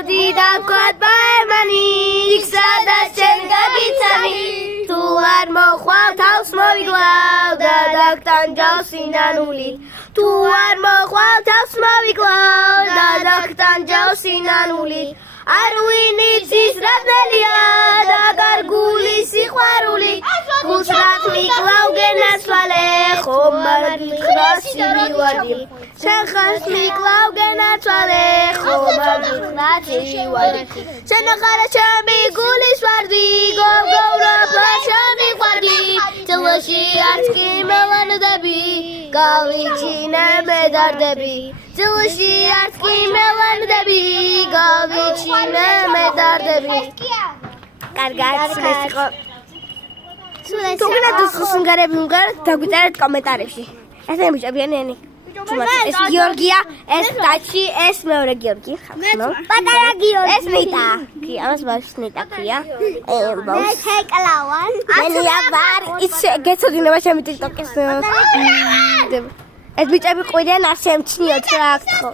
Dida quad baemani, sada chenga gitsani. Tu armo khwal taus movi glaw, da daktan jausinanuli. Tu armo khwal taus movi glaw, da daktan jausinanuli. Arwini tis radnelia, da garguli sikhwaruli. Kusrat miklaw genasvale, khomar gikrasi miwadi. Shakhas miklaw genasvale, khomar gikrasi wadi. Shanakara chami gulis wardi, go go rapa chami wardi. Tilashi arski melan debi, galichina medar debi. Tilashi arski melan debi, galichina medar debi. Kargat sumesiko. Tu kena diskusin gareb ungar, daguitaret komentarებში. ესე მიჭებიან ენი. ეს გიორგია, ეს ტაჩი, ეს მეორე გიორგი. პატარა გიორგი. ეს ნიტა. კი, ამას ბავშვს ნიტა ქვია. მე ჰეკლავან. მენია ვარ, ის გეცოდინება ჩემი TikTok-ის. ეს ბიჭები ყვირიან არ შემჩნიოთ რა აქ ხო.